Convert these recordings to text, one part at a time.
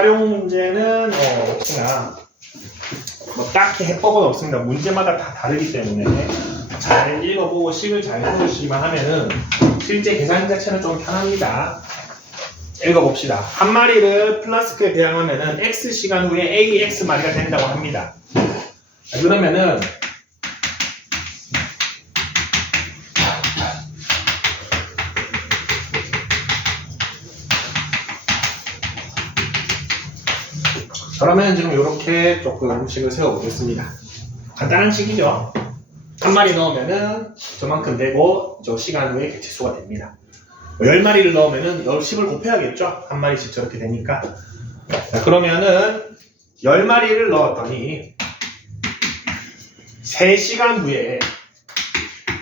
활용 문제는 혹시나 뭐 딱히 해법은 없습니다. 문제마다 다 다르기 때문에 잘 읽어보고 식을 잘 해보시기만 하면은 실제 계산 자체는 좀 편합니다. 읽어봅시다. 한 마리를 플라스크에 배양하면은 x 시간 후에 ax 마리가 된다고 합니다. 그러면은 지금 이렇게 조금 식을 세워보겠습니다. 간단한 식이죠. 한 마리 넣으면은 저만큼 되고 저 시간 후에 개체수가 됩니다. 10마리를 넣으면은 10을 곱해야겠죠. 한 마리씩 저렇게 되니까. 자, 그러면은 10마리를 넣었더니 3시간 후에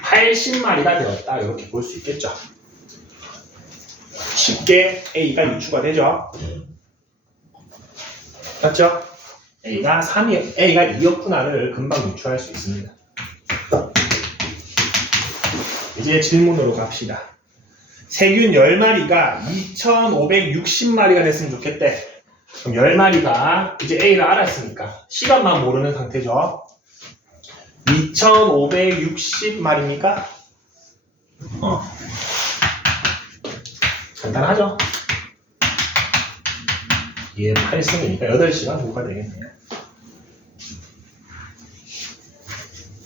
80마리가 되었다. 이렇게 볼 수 있겠죠. 쉽게 A가 유추가 되죠. 맞죠? A가 2였구나를 금방 유추할 수 있습니다. 이제 질문으로 갑시다. 세균 10마리가 2560마리가 됐으면 좋겠대. 그럼 10마리가 이제 A를 알았으니까 시간만 모르는 상태죠. 2560마리입니까? 간단하죠? 얘 8승이니까 8시간 후가 되겠네요.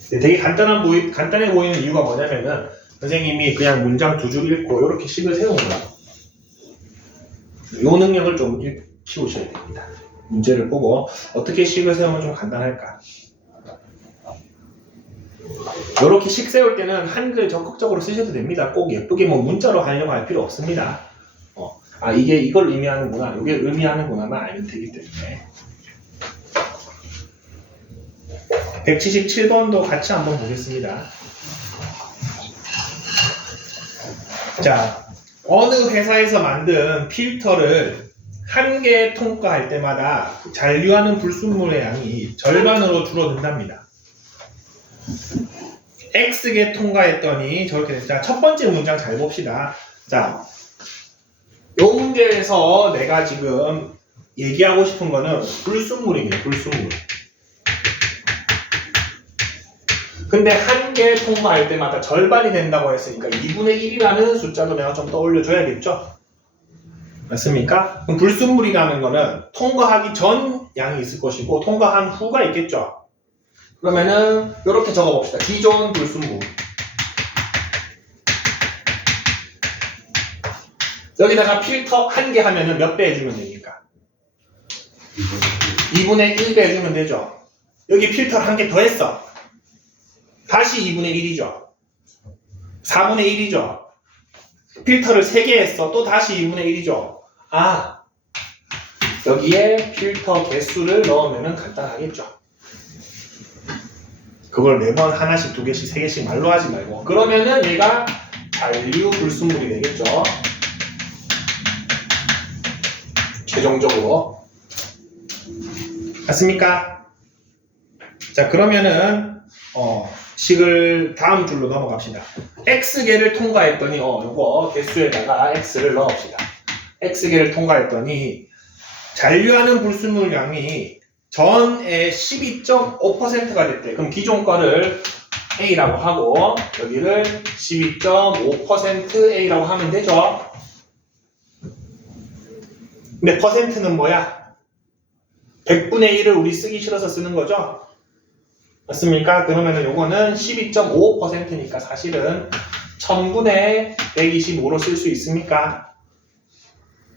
되게 간단해 보이는 이유가 뭐냐면은 선생님이 그냥 문장 2줄 읽고 이렇게 식을 세우는 거예요. 이 능력을 좀 키우셔야 됩니다. 문제를 보고 어떻게 식을 세우면 좀 간단할까. 이렇게 식 세울 때는 한글 적극적으로 쓰셔도 됩니다. 꼭 예쁘게 뭐 문자로 하려고 할 필요 없습니다. 이게 이걸 의미하는구나, 이게 의미하는구나만 알면 되기 때문에. 177번도 같이 한번 보겠습니다. 자, 어느 회사에서 만든 필터를 한 개 통과할 때마다 잔류하는 불순물의 양이 절반으로 줄어든답니다. X개 통과했더니 저렇게 됐다. 첫 번째 문장 잘 봅시다. 자, 이 문제에서 내가 지금 얘기하고 싶은 거는 불순물입니다. 불순물. 근데 한 개 통과할 때마다 절반이 된다고 했으니까 2분의 1이라는 숫자도 내가 좀 떠올려줘야겠죠? 맞습니까? 그럼 불순물이라는 거는 통과하기 전 양이 있을 것이고 통과한 후가 있겠죠? 그러면은 이렇게 적어봅시다. 기존 불순물. 여기다가 필터 한 개 하면은 몇 배 해주면 됩니까? 2분의 1배 해주면 되죠? 여기 필터를 한 개 더 했어. 다시 2분의 1이죠. 4분의 1이죠. 필터를 3개 했어. 또 다시 2분의 1이죠. 여기에 필터 개수를 넣으면 간단하겠죠. 그걸 매번 하나씩, 2개씩, 3개씩 말로 하지 말고. 그러면은 얘가 잔류 불순물이 되겠죠. 최종적으로. 맞습니까? 자, 그러면은 식을 다음 줄로 넘어갑시다. X개를 통과했더니 요거 개수에다가 X를 넣읍시다. X개를 통과했더니 잔류하는 불순물 양이 전에 12.5%가 됐대. 그럼 기존 거를 A라고 하고 여기를 12.5% A라고 하면 되죠. 근데 퍼센트는 뭐야? 100분의 1을 우리 쓰기 싫어서 쓰는 거죠? 맞습니까? 그러면은 요거는 12.5%니까 사실은 1000분의 125로 쓸 수 있습니까?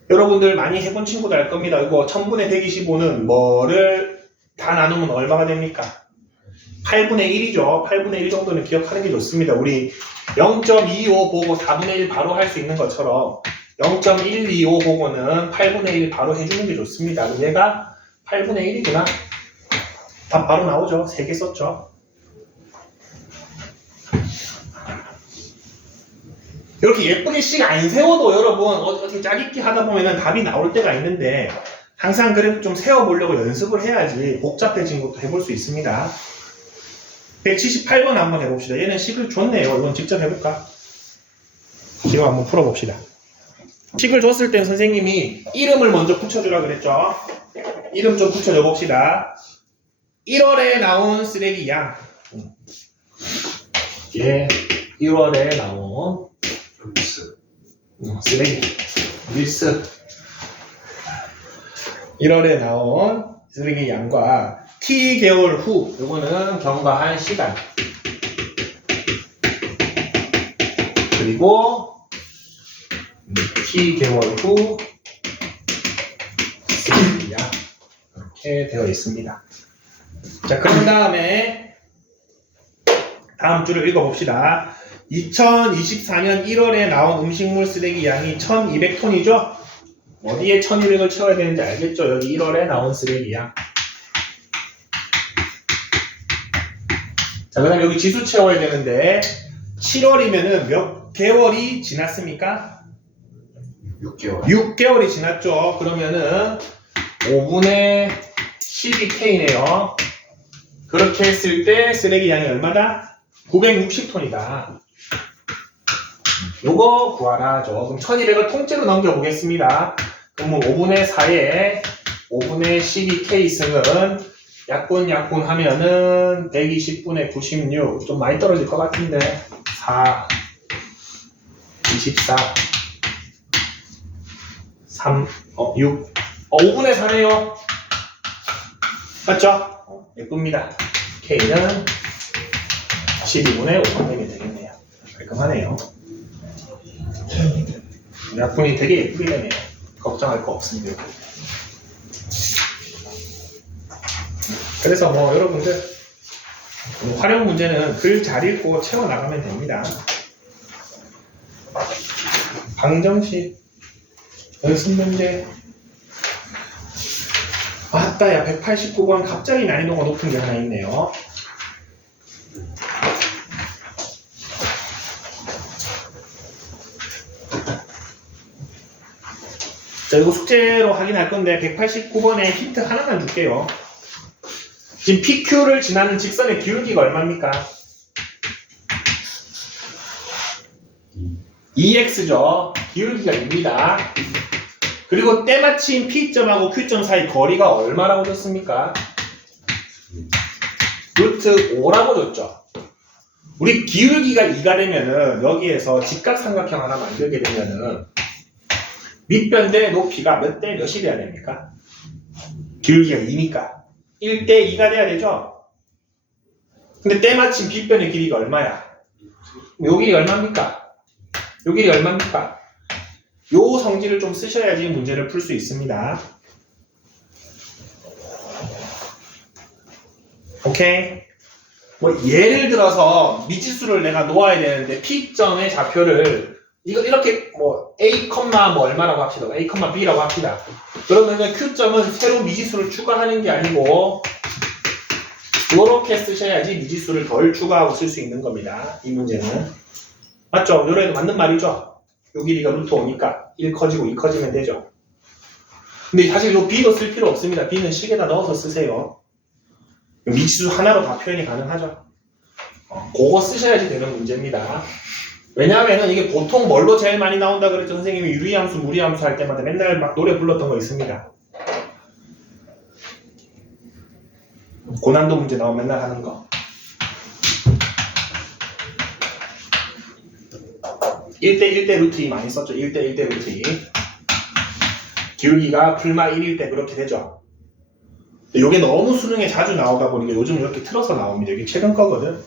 여러분들 많이 해본 친구들 알 겁니다. 이거 1000분의 125는 뭐를 다 나누면 얼마가 됩니까? 8분의 1이죠. 8분의 1 정도는 기억하는 게 좋습니다. 우리 0.25 보고 4분의 1 바로 할 수 있는 것처럼 0.125 보고는 8분의 1 바로 해주는 게 좋습니다. 얘가 8분의 1이구나. 답 바로 나오죠. 3개 썼죠. 이렇게 예쁘게 식 안 세워도 여러분 어떻게 짜깁기 하다 보면 답이 나올 때가 있는데 항상 그래도 좀 세워보려고 연습을 해야지 복잡해진 것도 해볼 수 있습니다. 178번 한번 해봅시다. 얘는 식을 줬네요. 이건 직접 해볼까? 지금 한번 풀어봅시다. 식을 줬을 땐 선생님이 이름을 먼저 붙여주라 그랬죠. 이름 좀 붙여줘 봅시다. 1월에 나온 쓰레기 양. 예, 1월에 나온 쓰레기 밀스. 1월에 나온 쓰레기 양과 T개월 후, 요거는 경과한 시간. 그리고 T개월 후 쓰레기 양. 이렇게 되어 있습니다. 자, 그런 다음에 다음 줄을 읽어봅시다. 2024년 1월에 나온 음식물 쓰레기 양이 1200톤이죠? 어디에 1200을 채워야 되는지 알겠죠? 여기 1월에 나온 쓰레기 양. 자, 그 다음에 여기 지수 채워야 되는데 7월이면은 몇 개월이 지났습니까? 6개월. 6개월이 지났죠? 그러면은 5분의 12K네요. 그렇게 했을 때 쓰레기 양이 얼마다? 960톤이다. 요거 구하라죠. 그럼 1200을 통째로 넘겨보겠습니다. 그럼 5분의 4에 5분의 12K 승은 약분 하면은 120분의 96. 좀 많이 떨어질 것 같은데 4 24 3 6 5분의 4네요. 맞죠? 예쁩니다. K는 12분의 5가 되겠네요. 깔끔하네요. 약분이 되게 예쁘게 되네요. 걱정할 거 없습니다. 그래서 뭐 여러분들 활용 문제는 글 잘 읽고 채워 나가면 됩니다. 방정식 연습 문제. 맞다, 야 189번 갑자기 난이도가 높은 게 하나 있네요. 자, 이거 숙제로 확인할 건데 189번에 힌트 하나만 줄게요. 지금 PQ를 지나는 직선의 기울기가 얼마입니까? 2x죠. 기울기가 2입니다. 그리고 때마침 P점하고 Q점 사이 거리가 얼마라고 줬습니까? 루트 5라고 줬죠. 우리 기울기가 2가 되면은 여기에서 직각삼각형 하나 만들게 되면은 밑변 대 높이가 몇 대 몇이 돼야 됩니까? 기울기가 2니까 1대 2가 돼야 되죠? 근데 때마침 빗변의 길이가 얼마야? 요 길이 얼마입니까? 요 길이 얼마입니까? 요 성질을 좀 쓰셔야지 문제를 풀 수 있습니다. 오케이? 뭐 예를 들어서 미지수를 내가 놓아야 되는데 P점의 좌표를 이거 이렇게 뭐 A, 뭐 얼마라고 합시다. A, B라고 합시다. 그러면은 Q점은 새로 미지수를 추가하는 게 아니고 이렇게 쓰셔야지 미지수를 덜 추가하고 쓸 수 있는 겁니다. 이 문제는. 맞죠? 요래도 맞는 말이죠? 요 길이가 루트 5니까 1 커지고 2 커지면 되죠. 근데 사실 요 B도 쓸 필요 없습니다. B는 식에다 넣어서 쓰세요. 미지수 하나로 다 표현이 가능하죠. 그거 쓰셔야지 되는 문제입니다. 왜냐하면 이게 보통 뭘로 제일 많이 나온다 그랬죠? 선생님이 유리함수, 무리함수 할 때마다 맨날 막 노래 불렀던 거 있습니다. 고난도 문제 나오면 맨날 하는 거. 1대1대 루트 2 많이 썼죠. 1대1대 루트 2. 기울기가 풀마 1일 때 그렇게 되죠. 이게 너무 수능에 자주 나오다 보니까 요즘 이렇게 틀어서 나옵니다. 이게 최근 거거든.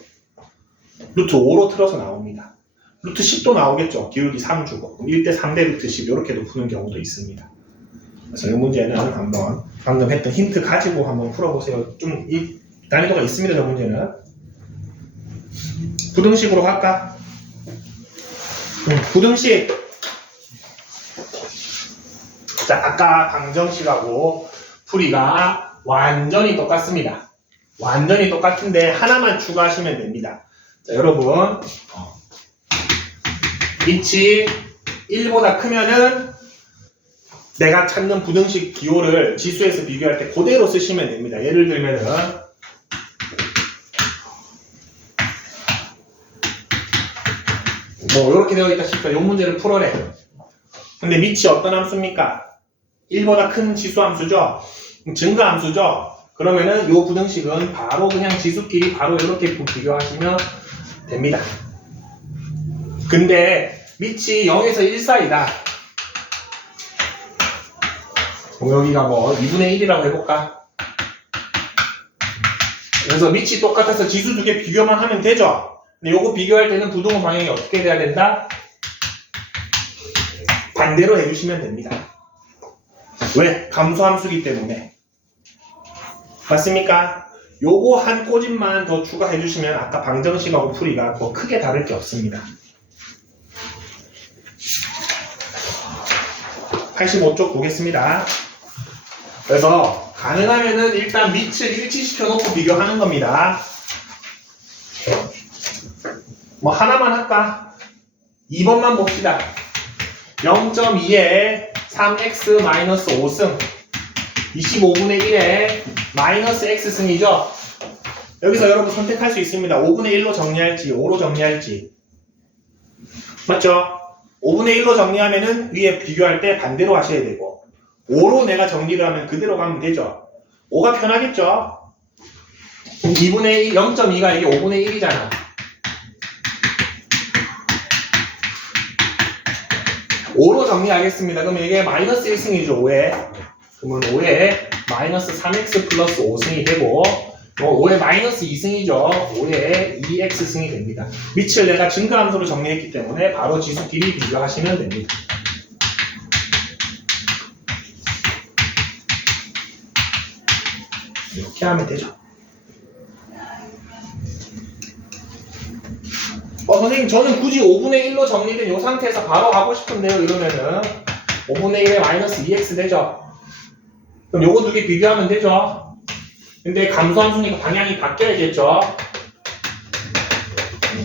루트 5로 틀어서 나옵니다. 루트 10도 나오겠죠. 기울기 3 주고. 1대 3대 루트 10 이렇게도 푸는 경우도 있습니다. 그래서 이 문제는 한번 방금 했던 힌트 가지고 한번 풀어보세요. 좀 이 난이도가 있습니다. 저 문제는. 부등식으로 갈까? 부등식. 자, 아까 방정식하고 풀이가 완전히 똑같습니다. 완전히 똑같은데 하나만 추가하시면 됩니다. 자, 여러분 위치 1보다 크면은 내가 찾는 부등식 기호를 지수에서 비교할 때 그대로 쓰시면 됩니다. 예를 들면은 뭐 이렇게 되어 있다 싶다. 이 문제를 풀어내. 근데 밑이 어떤 함수입니까? 1보다 큰 지수 함수죠? 증가 함수죠? 그러면은 요 부등식은 바로 그냥 지수끼리 바로 이렇게 비교하시면 됩니다. 근데 밑이 0에서 1 사이다. 그럼 여기가 뭐 2분의 1이라고 해볼까? 그래서 밑이 똑같아서 지수 두 개 비교만 하면 되죠? 근데 요거 비교할 때는 부등호 방향이 어떻게 돼야 된다? 반대로 해주시면 됩니다. 왜? 감소함수기 때문에. 맞습니까? 요거 한 꼬집만 더 추가해 주시면 아까 방정식하고 풀이가 더 크게 다를 게 없습니다. 85쪽 보겠습니다. 그래서 가능하면은 일단 밑을 일치시켜 놓고 비교하는 겁니다. 뭐 하나만 할까? 2번만 봅시다. 0.2에 3x-5승 25분의 1에 마이너스 x승이죠. 여기서 여러분 선택할 수 있습니다. 5분의 1로 정리할지 5로 정리할지. 맞죠? 5분의 1로 정리하면은 위에 비교할 때 반대로 하셔야 되고 5로 내가 정리를 하면 그대로 가면 되죠. 5가 편하겠죠? 2분의 1, 0.2가 이게 5분의 1이잖아. 5로 정리하겠습니다. 그러면 이게 마이너스 1승이죠. 5에. 그러면 5에 마이너스 3x 플러스 5승이 되고 5에 마이너스 2승이죠. 5에 2x승이 됩니다. 밑을 내가 증가함수로 정리했기 때문에 바로 지수끼리 비교하시면 됩니다. 이렇게 하면 되죠. 선생님 저는 굳이 5분의 1로 정리된 이 상태에서 바로 가고 싶은데요. 이러면은 5분의 1에 마이너스 2x 되죠. 그럼 요거 두 개 비교하면 되죠. 근데 감소함수니까 방향이 바뀌어야겠죠.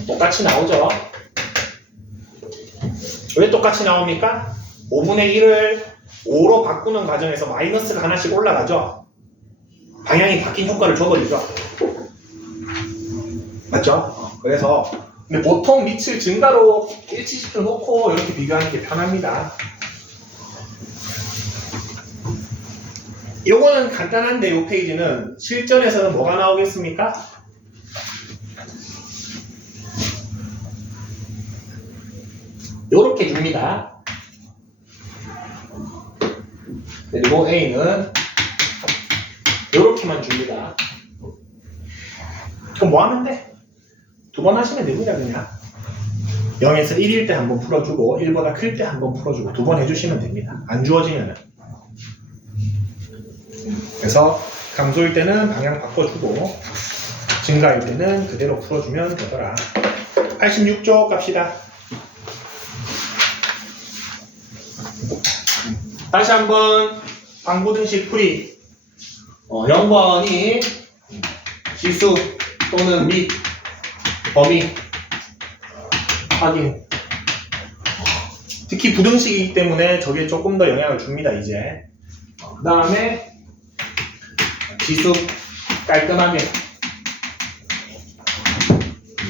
똑같이 나오죠. 왜 똑같이 나옵니까? 5분의 1을 5로 바꾸는 과정에서 마이너스가 하나씩 올라가죠. 방향이 바뀐 효과를 줘버리죠. 맞죠? 그래서 근데 보통 밑을 증가로 일치시켜 놓고 이렇게 비교하는 게 편합니다. 요거는 간단한데 요 페이지는 실전에서는 뭐가 나오겠습니까? 요렇게 줍니다. 그리고 A는 요렇게만 줍니다. 그럼 뭐 하면 돼? 두 번 하시면 됩니다. 그냥 0에서 1일 때 한번 풀어주고 1보다 클 때 한번 풀어주고 두 번 해주시면 됩니다. 안 주어지면은. 그래서 감소일 때는 방향 바꿔주고 증가일 때는 그대로 풀어주면 되더라. 86쪽 갑시다. 다시 한번 방부등식 풀이. 0번이 지수 또는 밑 범위 확인. 특히 부등식이기 때문에 저게 조금 더 영향을 줍니다. 이제 그 다음에 지수 깔끔하게.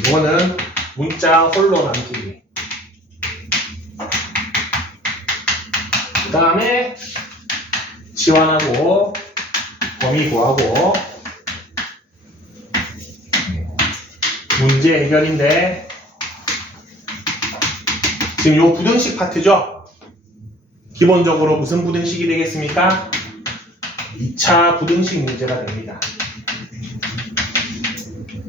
이거는 문자 홀로 남기기. 그 다음에 치환하고 범위 구하고 문제 해결인데 지금 요 부등식 파트죠? 기본적으로 무슨 부등식이 되겠습니까? 2차 부등식 문제가 됩니다.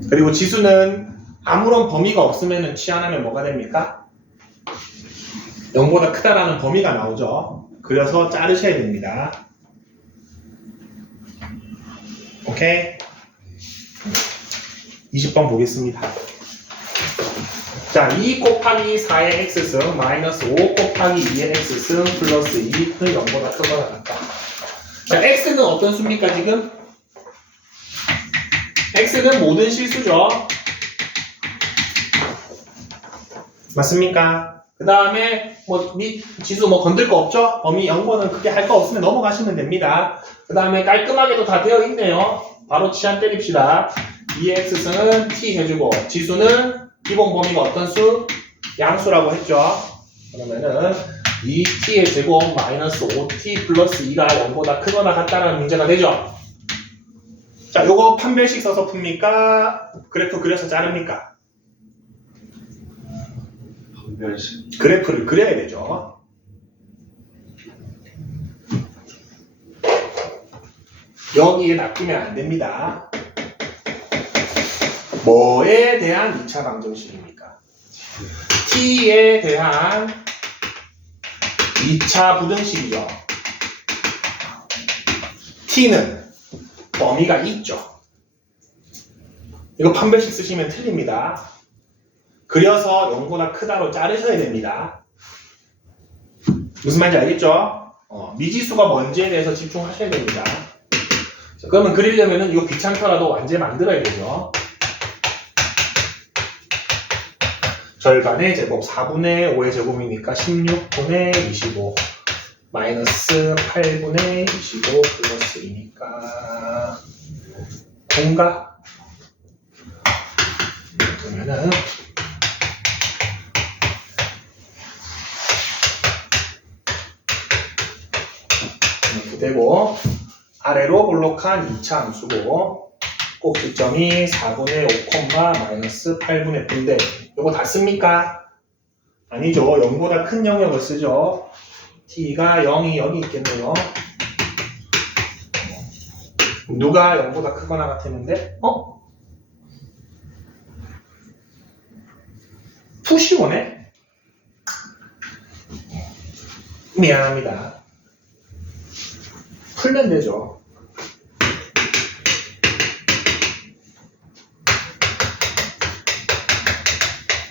그리고 지수는 아무런 범위가 없으면 치환하면 뭐가 됩니까? 0보다 크다라는 범위가 나오죠. 그래서 자르셔야 됩니다. 오케이? 20번 보겠습니다. 자, 2 곱하기 4의 x승 마이너스 5 곱하기 2의 x승 플러스 2는 0보다 크거나 같다. 자, x는 어떤 수입니까 지금? x는 모든 실수죠. 맞습니까? 그 다음에 지수 건들 거 없죠? 범위 0번은 크게 할 거 없으면 넘어가시면 됩니다. 그 다음에 깔끔하게도 다 되어 있네요. 바로 치환 때립시다. 2x승은 t 해주고 지수는 기본 범위가 어떤 수? 양수라고 했죠. 그러면은 2t의 제곱 마이너스 5t 플러스 2가 0보다 크거나 같다는 문제가 되죠. 자, 요거 판별식 써서 풉니까? 그래프 그려서 자릅니까? 판별식. 그래프를 그려야 되죠. 여기에 낚이면 안 됩니다. 뭐에 대한 2차 방정식입니까? t에 대한 2차 부등식이죠. t는 범위가 있죠. 이거 판별식 쓰시면 틀립니다. 그려서 0보다 크다로 자르셔야 됩니다. 무슨 말인지 알겠죠? 미지수가 뭔지에 대해서 집중하셔야 됩니다. 자, 그러면 그리려면은 이거 귀찮더라도 완제 만들어야 되죠. 절반의 제곱 4분의 5의 제곱이니까 16분의 25 마이너스 8분의 25 플러스 2니까 공가 그러면은 이렇게 되고 아래로 볼록한 2차 함수고 꼭지점이 4분의 5, 마이너스 8분의 9인데 이거 다 씁니까? 아니죠. 0보다 큰 영역을 쓰죠. t가 0이 여기 있겠네요. 누가 0보다 크거나 같았는데? 푸시 오네? 미안합니다. 풀면 되죠.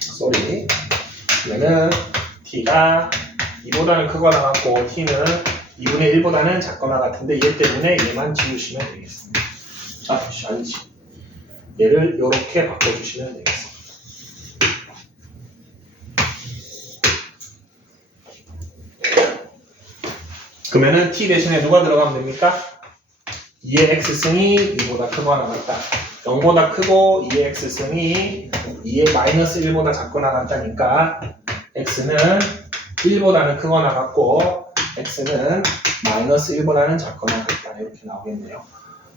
쏘리. 그러면은 t가 2보다는 크거나 같고 t는 2분의 1보다는 작거나 같은데 얘 때문에 얘만 지우시면 되겠습니다. 아니지. 얘를 이렇게 바꿔주시면 되겠습니다. 그러면은 t 대신에 누가 들어가면 됩니까? 2의 x승이 2보다 크거나 같다. 0보다 크고 2의 x승이 2의 마이너스 1보다 작거나 같다니까 x는 1보다는 크거나 같고 x는 마이너스 1보다는 작거나 같다. 이렇게 나오겠네요.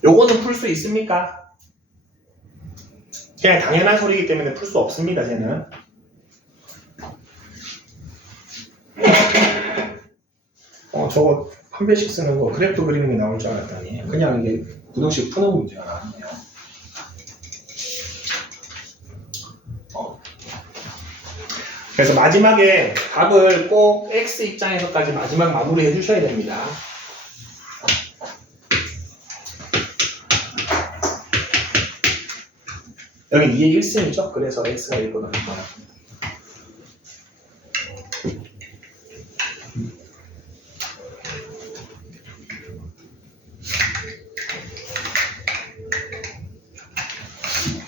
요거는 풀 수 있습니까? 그냥 당연한 소리이기 때문에 풀 수 없습니다. 쟤는. 저거 판별식 쓰는 거 그래프 그리는 게 나올 줄 알았더니 그냥 이게 부등식 푸는 문제가 나왔네요. 그래서 마지막에 답을 꼭 x 입장에서까지 마지막 마무리 해주셔야 됩니다. 여기 2의 1승이죠. 그래서 x가 1보다 크거나.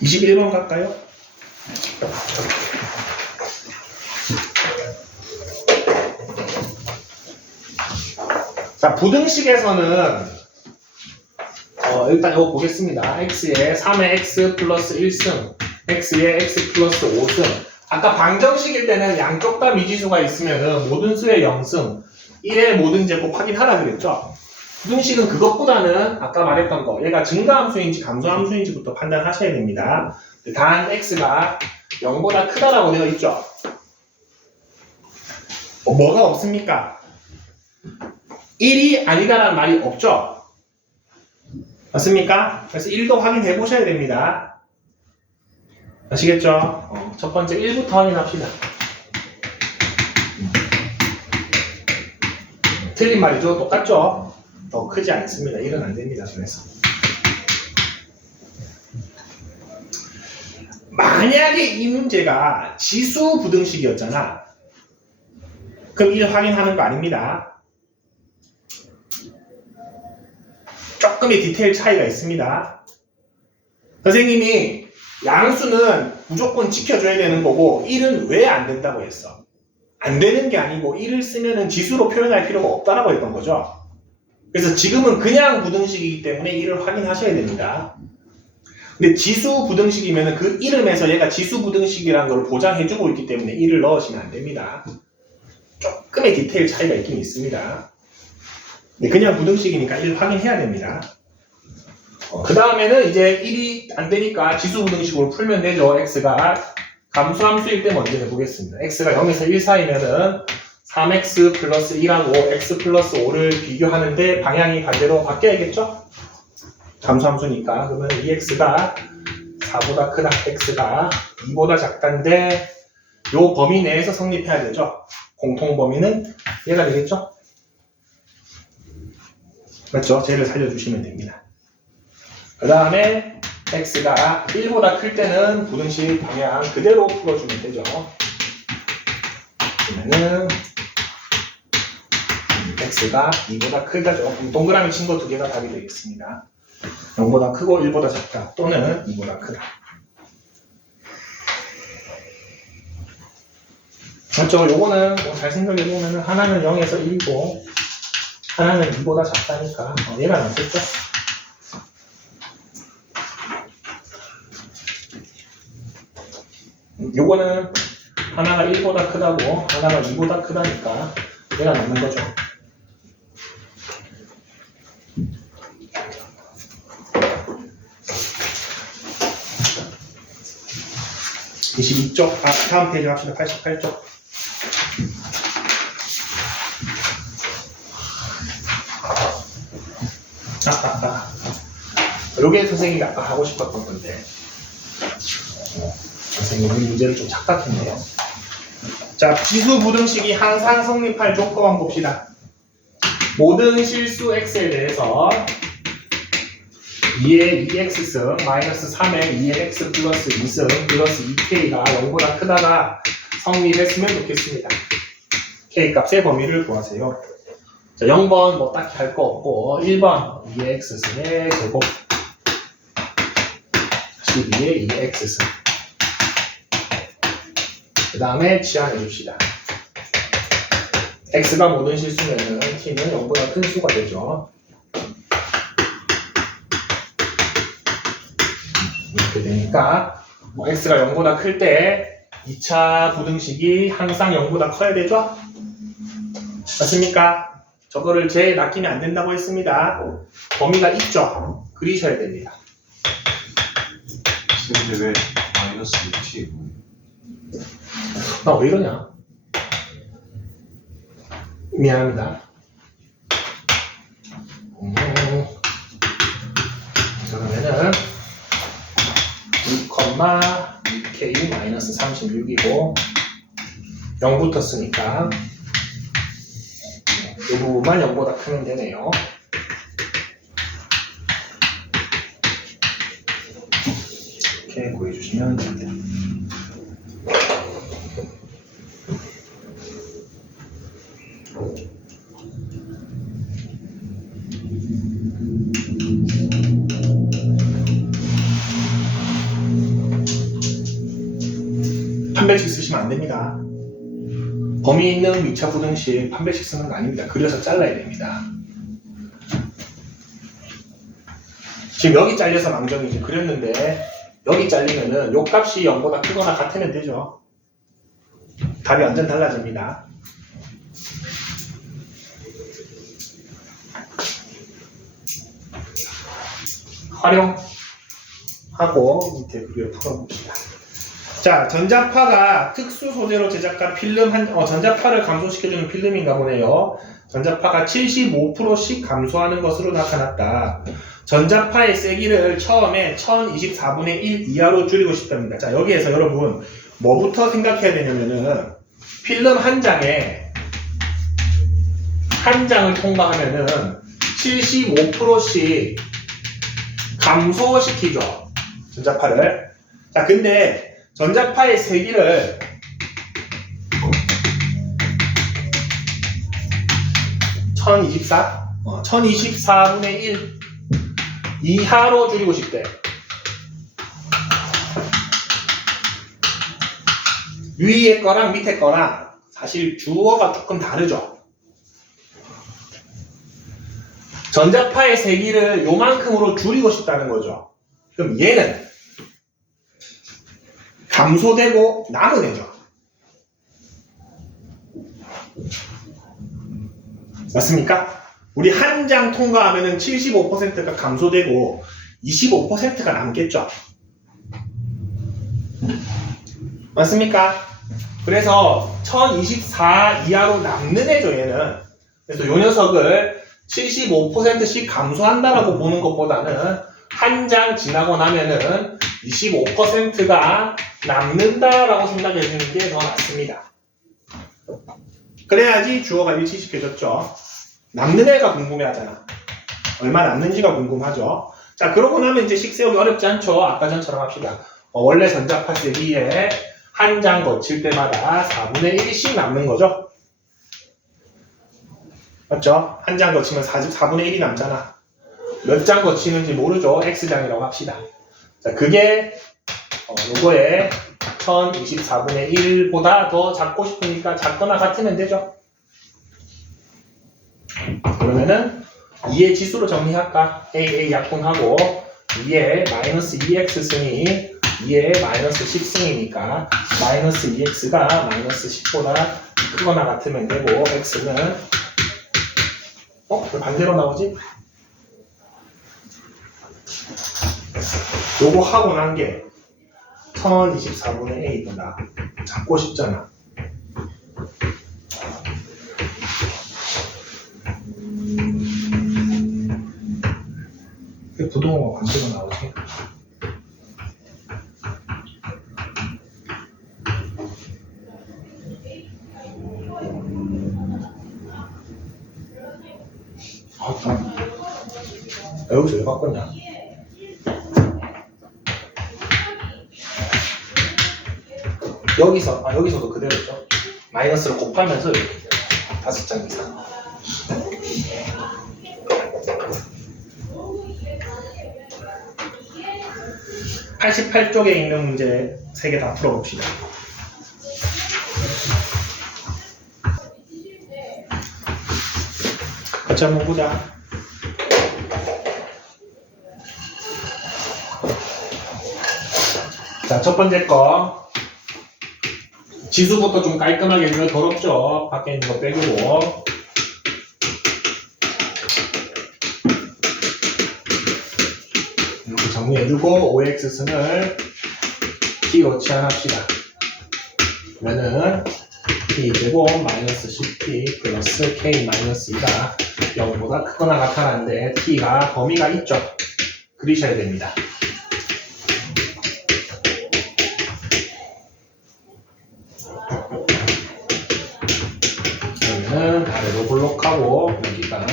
(21번) 갈까요? 자, 부등식에서는 일단 이거 보겠습니다. x에 3의 x 플러스 1승, x에 x 플러스 5승. 아까 방정식일 때는 양쪽 다 미지수가 있으면 모든 수의 0승, 1의 모든 제곱 확인하라 그랬죠? 부등식은 그것보다는 아까 말했던 거, 얘가 증가함수인지 감소함수인지부터 판단하셔야 됩니다. 단 x가 0보다 크다라고 되어 있죠? 뭐가 없습니까? 1이 아니다라는 말이 없죠? 맞습니까? 그래서 1도 확인해 보셔야 됩니다. 아시겠죠? 첫 번째 1부터 확인합시다. 틀린 말이죠? 똑같죠? 더 크지 않습니다. 1은 안 됩니다. 그래서 만약에 이 문제가 지수 부등식이었잖아. 그럼 1 확인하는 거 아닙니다. 조금의 디테일 차이가 있습니다. 선생님이 양수는 무조건 지켜줘야 되는 거고 1은 왜 안 된다고 했어? 안 되는 게 아니고 1을 쓰면은 지수로 표현할 필요가 없다라고 했던 거죠. 그래서 지금은 그냥 부등식이기 때문에 1을 확인하셔야 됩니다. 근데 지수 부등식이면은 그 이름에서 얘가 지수 부등식이라는 걸 보장해주고 있기 때문에 1을 넣으시면 안 됩니다. 조금의 디테일 차이가 있긴 있습니다. 네, 그냥 부등식이니까 1 확인해야 됩니다. 그 다음에는 이제 1이 안 되니까 지수 부등식으로 풀면 되죠. x가 감수함수일 때 먼저 해보겠습니다. x가 0에서 1 사이면은 3x 플러스 1하고 x 플러스 5를 비교하는데 방향이 반대로 바뀌어야겠죠? 감수함수니까. 그러면 2x가 4보다 크다, x가 2보다 작다인데 요 범위 내에서 성립해야 되죠? 공통 범위는 얘가 되겠죠? 맞죠? 쟤를 살려주시면 됩니다. 그 다음에 x가 1보다 클 때는 부등식 방향 그대로 풀어주면 되죠. 그러면은 x가 2보다 크다죠. 그럼 동그라미 친 거 두 개가 답이 되겠습니다. 0보다 크고 1보다 작다 또는 2보다 크다. 맞죠? 요거는 잘 생각해보면 하나는 0에서 1이고 하나는 2보다 작다니까 얘가 낫겠죠? 요거는 하나가 1보다 크다고 하나가 2보다 크다니까 얘가 맞는 거죠. (22쪽) 다음 페이지 갑시다. 88쪽. 요게 선생님이 아까 하고 싶었던 건데 선생님이 문제를 좀 착각했네요. 자, 지수 부등식이 항상 성립할 조건 봅시다. 모든 실수 x에 대해서 2의 2x승 마이너스 3의 2의 x 플러스 2승 플러스 2k가 0보다 크다가 성립했으면 좋겠습니다. k 값의 범위를 구하세요. 자, 0번 뭐 딱히 할 거 없고 1번 2의 x승의 제곱 12의 2의 x승 그 다음에 치환해 줍시다. x가 모든 실수면은 t는 0보다 큰 수가 되죠. 이렇게 되니까 x가 0보다 클 때 2차 부등식이 항상 0보다 커야 되죠? 맞습니까? 저거를 제일 낚이면 안 된다고 했습니다. 범위가 있죠? 그리셔야 됩니다. 근데 왜 마이너스 6t? 나 왜 이러냐? 미안합니다. 그러면은 6,6k 마이너스 36이고 0 붙었으니까 이 부분만 0보다 크면 되네요. 이렇게 구해주시면 됩니다. 판별식 쓰시면 안 됩니다. 범위 있는 2차 부등식 판별식 쓰는 거 아닙니다. 그려서 잘라야 됩니다. 지금 여기 잘려서 망정이지. 그렸는데 여기 잘리면은 요 값이 0보다 크거나 같으면 되죠. 답이 완전 달라집니다. 활용하고 밑에 그걸 풀어봅시다. 자, 전자파가 특수 소재로 제작한 필름 전자파를 감소시켜주는 필름인가 보네요. 전자파가 75%씩 감소하는 것으로 나타났다. 전자파의 세기를 처음에 1024분의 1 이하로 줄이고 싶답니다. 자, 여기에서 여러분 뭐부터 생각해야 되냐면은 필름 한 장을 통과하면은 75%씩 감소시키죠. 전자파를. 자, 근데 전자파의 세기를 1024분의 1 이하로 줄이고 싶대. 위에 거랑 밑에 거랑 사실 주어가 조금 다르죠. 전자파의 세기를 요만큼으로 줄이고 싶다는 거죠. 그럼 얘는 감소되고 남은 애죠. 맞습니까? 우리 한 장 통과하면은 75%가 감소되고 25%가 남겠죠. 맞습니까? 그래서 1024 이하로 남는 애죠, 얘는. 그래서 요 녀석을 75%씩 감소한다라고 보는 것보다는 한 장 지나고 나면은 25%가 남는다라고 생각해 주는 게 더 낫습니다. 그래야지 주어가 일치시켜졌죠. 남는 애가 궁금해 하잖아. 얼마 남는지가 궁금하죠. 자, 그러고 나면 이제 식 세우기 어렵지 않죠. 아까 전처럼 합시다. 원래 전자파 세기에 한 장 거칠 때마다 4분의 1씩 남는 거죠. 맞죠? 한 장 거치면 4분의 1이 남잖아. 몇 장 거치는지 모르죠. X장이라고 합시다. 자, 그게 요거에 1024분의 1보다 더 작고 싶으니까 작거나 같으면 되죠. 그러면은 2의 지수로 정리할까? AA 약분하고 2의 마이너스 2x 승이 2의 마이너스 10승이니까 마이너스 2x가 마이너스 10보다 크거나 같으면 되고 x는 왜 반대로 나오지? 요거 하고 난 게 1024분의 a보다 작고 싶잖아. 왜 부동호가 반대로 나오지? 여기서 왜 바꿨냐? 여기서도 그대로죠. 마이너스를 곱하면서 이렇게 돼요. 5장 이상. (88쪽에) 있는 문제 3개 다 풀어봅시다. 같이 한번 보자. 자, 첫 번째 거. 지수부터 좀 깔끔하게 해주면 더럽죠? 밖에 있는 거 빼고. 이렇게 정리해주고, 5x승을 t로 치환합시다. 그러면은, t제곱 마이너스 10t 플러스 k 마이너스 2가 0보다 크거나 같아라는데, t가 범위가 있죠? 그리셔야 됩니다. 아래로 볼록하고 여기가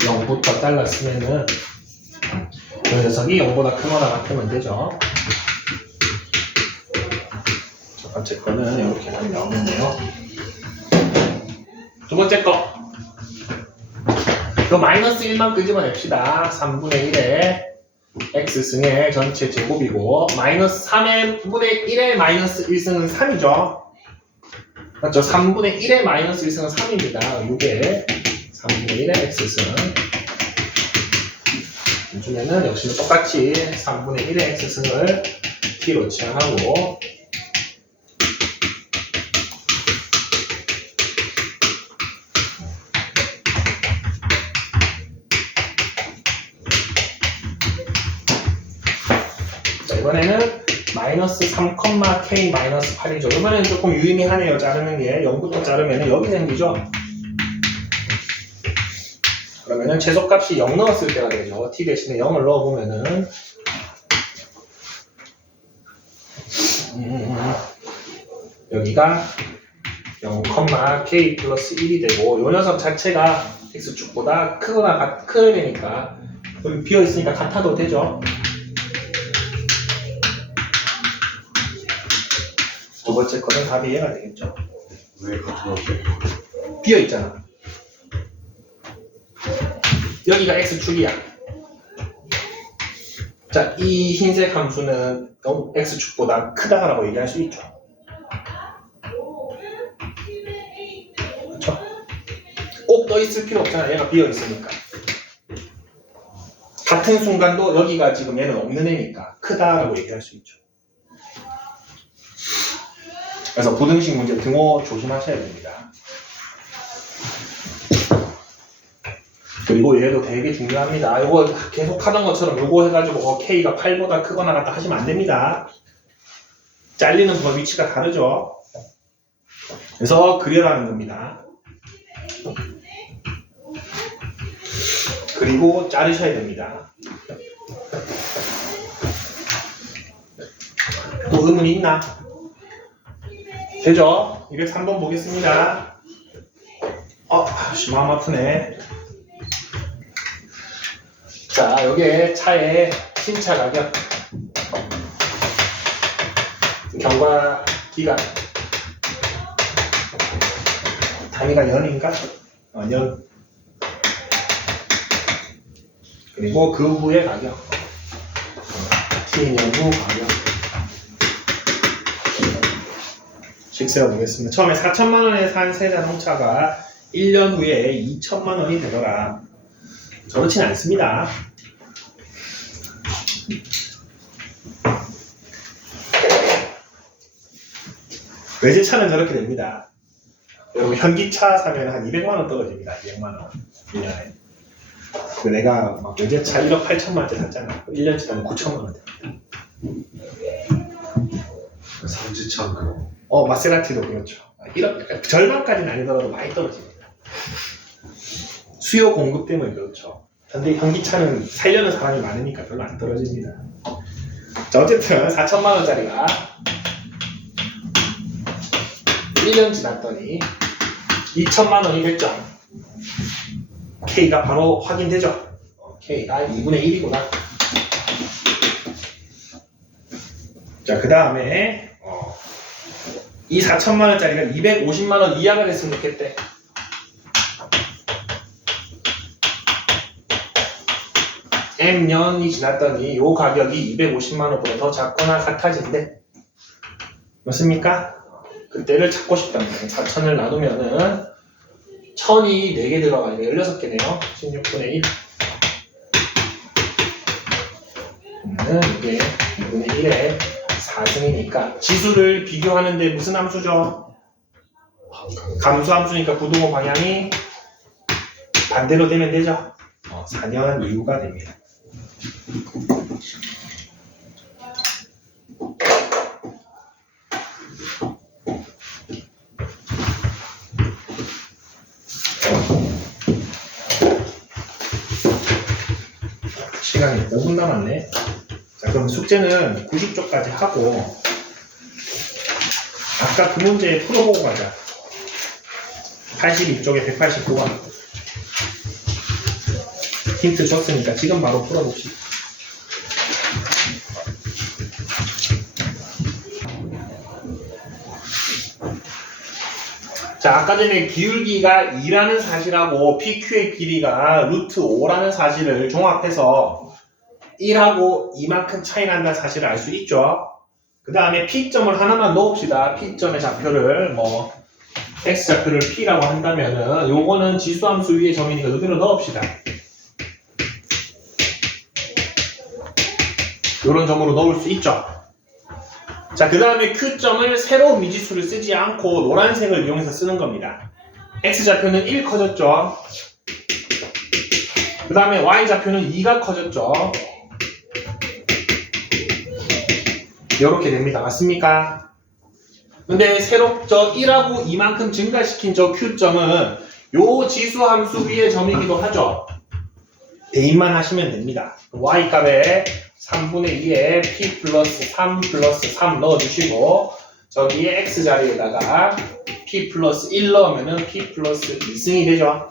0부터 잘랐으면은 그 녀석이 0보다 크거나 같으면 되죠. 첫 번째 거는 이렇게 많이 나오겠네요. 두 번째 거. 그 마이너스 1만 끄집어냅시다. 3분의 1에 x승의 전체 제곱이고 마이너스 3분의 1의 마이너스 1승은 3이죠. 맞죠? 3분의 1의 마이너스 1승은 3입니다. 이게 3분의 1의 x승. 요즘에는 역시 똑같이 3분의 1의 x승을 t로 치환하고 이번에는 마이너스 3,k 마이너스 8이죠. 이번에는 조금 유의미하네요. 자르는 게 0부터 자르면 여기 생기죠. 그러면은 최소값이 0 넣었을 때가 되죠. t 대신에 0을 넣어보면은 여기가 0,k 플러스 1이 되고 요 녀석 자체가 x축보다 크거나 크게 되니까 여기 비어있으니까 같아도 되죠. 두 번째 거는 답이 얘가 되겠죠. 왜 같은 거지? 비어있잖아. 여기가 x축이야. 자, 이 흰색 함수는 x축보다 크다라고 얘기할 수 있죠. 그렇죠? 꼭 떠있을 필요 없잖아. 얘가 비어있으니까. 같은 순간도 여기가 지금 얘는 없는 애니까 크다라고 얘기할 수 있죠. 그래서 부등식 문제 등호 조심하셔야 됩니다. 그리고 얘도 되게 중요합니다. 이거 계속 하던 것처럼 이거 해가지고 K가 8보다 크거나 같다 하시면 안 됩니다. 잘리는 그 위치가 다르죠. 그래서 그려라는 겁니다. 그리고 자르셔야 됩니다. 또 의문이 있나? 되죠? 203번 보겠습니다. 마음 아프네. 자, 여기에 차의 신차 가격, 경과 기간, 단위가 년인가? 년. 그리고 그 후의 가격, T년 후 가격. 식 세워보겠습니다. 처음에 4천만 원에 산 새 자동차가 1년 후에 2천만 원이 되더라. 그렇진 않습니다. 외제차는 저렇게 됩니다. 여러분 현기차 사면 한 200만 원 떨어집니다. 200만 원 1년에. 내가 막 외제차 1억 8천만 원대 샀잖아. 1년 지나면 9천만 원 됩니다. 삼지차 그거. 마세라티도 그렇죠. 1억, 절반까지는 아니더라도 많이 떨어집니다. 수요 공급 때문에 그렇죠. 근데 현기차는 살려는 사람이 많으니까 별로 안 떨어집니다. 자, 어쨌든 4천만 원짜리가 1년 지났더니 2천만 원이 됐죠. K가 바로 확인되죠. K가 2분의 1이구나. 자, 그 다음에 이 4천만 원짜리가 250만 원 이하가 됐으면 좋겠대. M년이 지났더니 이 가격이 250만 원보다 더 작거나 같아진대. 맞습니까? 그때를 찾고 싶다는 거예요. 4천을 나누면은 1000이 4개 들어가니까 16개네요. 16분의 1. 이게 2분의 1에 4승이니까 지수를 비교하는데 무슨 함수죠? 감수함수니까 부등호 방향이 반대로 되면 되죠. 4년 이후가 됩니다. 시간이 5분 남았네. 자, 그럼 숙제는 90쪽까지 하고 아까 그 문제 풀어보고 가자. 82쪽에 189번 힌트 줬으니까 지금 바로 풀어봅시다. 자, 아까 전에 기울기가 2라는 사실하고 PQ의 길이가 루트 5라는 사실을 종합해서 1하고 이만큼 차이 난다는 사실을 알 수 있죠. 그 다음에 P점을 하나만 넣읍시다. P점의 좌표를 X좌표를 P라고 한다면은 요거는 지수함수 위의 점이니까 여기로 넣읍시다. 요런 점으로 넣을 수 있죠. 자, 그 다음에 Q점을 새로운 미지수를 쓰지 않고 노란색을 이용해서 쓰는 겁니다. X좌표는 1 커졌죠. 그 다음에 Y좌표는 2가 커졌죠. 이렇게 됩니다. 맞습니까? 근데 새로 저 1하고 2만큼 증가시킨 저 Q점은 요 지수함수 위의 점이기도 하죠. 대입만 하시면 됩니다. Y값에 3분의 2에 P 플러스 3 플러스 3 넣어주시고 저기에 X 자리에다가 P 플러스 1 넣으면은 P 플러스 2승이 되죠.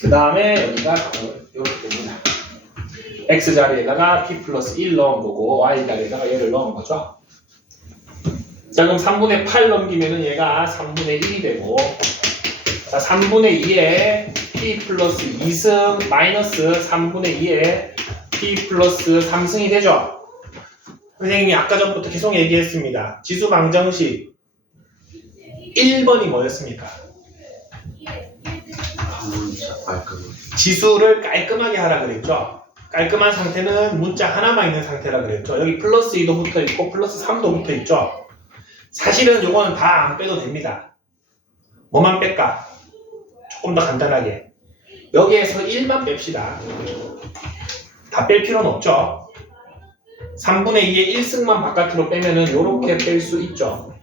그 다음에 여기가 이렇게 됩니다. X 자리에다가 P 플러스 1 넣은 거고 Y 자리에다가 얘를 넣은 거죠. 자, 그럼 3분의 8 넘기면은 얘가 3분의 1이 되고, 자, 3분의 2에 P 플러스 2승 마이너스 3분의 2에 P 플러스 3승이 되죠. 선생님이 아까 전부터 계속 얘기했습니다. 지수 방정식 1번이 뭐였습니까? 지수를 깔끔하게 하라 그랬죠. 깔끔한 상태는 문자 하나만 있는 상태라 그랬죠. 여기 플러스 2도 붙어 있고 플러스 3도 붙어 있죠. 사실은 요거는 다 안 빼도 됩니다. 뭐만 뺄까? 조금 더 간단하게. 여기에서 1만 뺍시다. 다 뺄 필요는 없죠. 3분의 2의 1승만 바깥으로 빼면은 요렇게 뺄 수 있죠.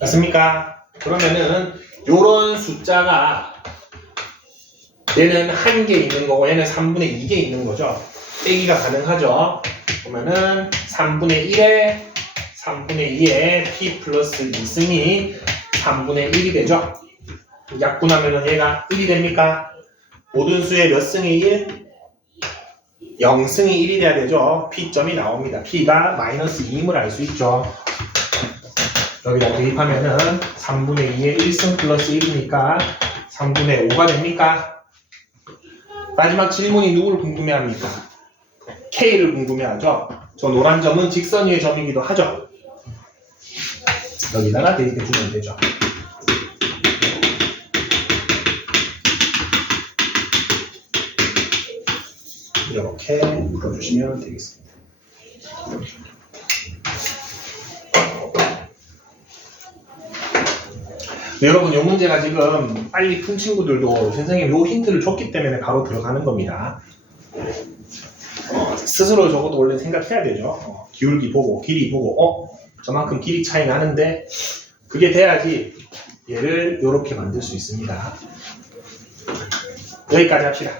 맞습니까? 그러면은 요런 숫자가 얘는 1개 있는 거고 얘는 3분의 2개 있는 거죠. 빼기가 가능하죠. 그러면은 3분의 2에 p 플러스 2승이 3분의 1이 되죠. 약분하면은 얘가 1이 됩니까? 모든 수의 몇 승이 1? 0승이 1이 돼야 되죠. p점이 나옵니다. p가 마이너스 2임을 알 수 있죠. 여기다 대입하면은 3분의 2의 1승 플러스 1이니까 3분의 5가 됩니까? 마지막 질문이 누구를 궁금해합니까? K를 궁금해하죠. 저 노란 점은 직선 위의 점이기도 하죠. 여기다가 대입해주면 되죠. 이렇게 풀어주시면 되겠습니다. 네, 여러분, 이 문제가 지금 빨리 푼 친구들도 선생님이 이 힌트를 줬기 때문에 바로 들어가는 겁니다. 스스로 적어도 원래 생각해야 되죠. 기울기 보고, 길이 보고, 저만큼 길이 차이 나는데, 그게 돼야지 얘를 이렇게 만들 수 있습니다. 여기까지 합시다.